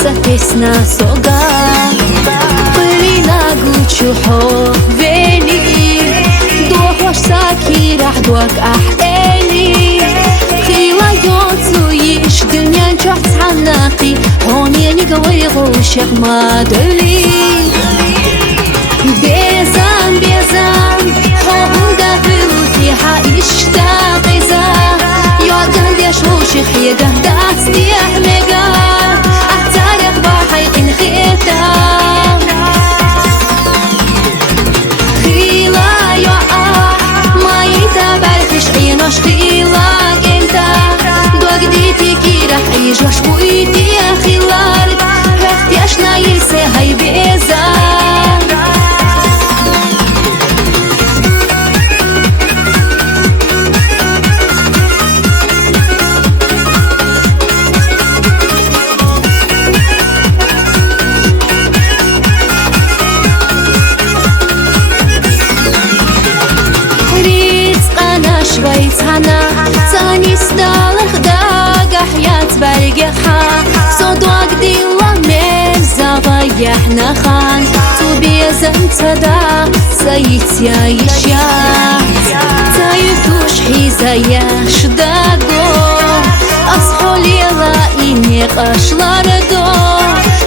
Песня сога Пылина гучухо вели Дохош саки рахдуак ахели Хила йоцуиш дуньян чох цаннақи Хоньяни гавайгушек мадали Безам, безам Хонда филути хаиштaqi za Yodgan deshуших егах дастих мега خيلك انت دوقديتي كي رح يجوش بويتي يا خلال رحتي اشنا يلسي هاي بيزار شويتنا تاني ستالخ داق حياة برقحة صدوك دي الله مرزا ضيحنا خان تبيزن تدا سيت يا يشيا تايتوش حيزا يشداقو أصحو ليلا إني قشلار دو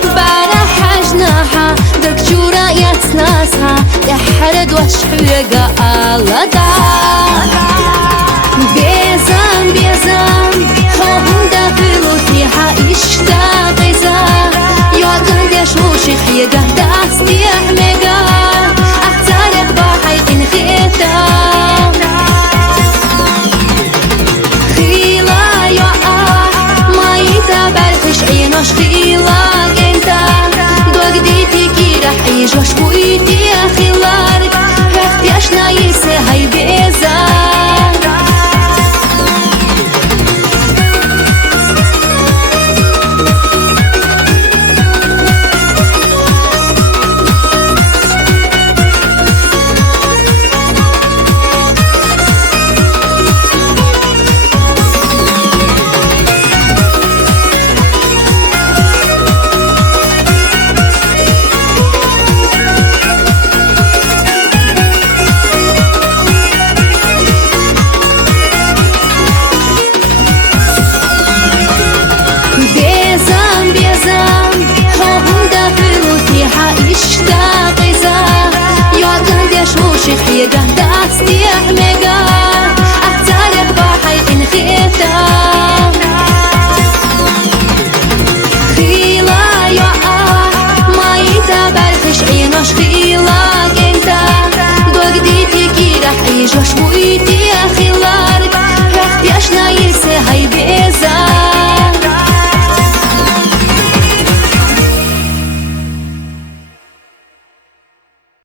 بارا حجناها دك جورا يتناسها يحرد وشحوغا ألدا Безам, безам, хонда филути хаиштaqi za Yodgan deshуших егах дастих мега Ахтарих бахайqin khitam Khila yo maita barxish aynosh khilak enta Dogditi ki rah yijosh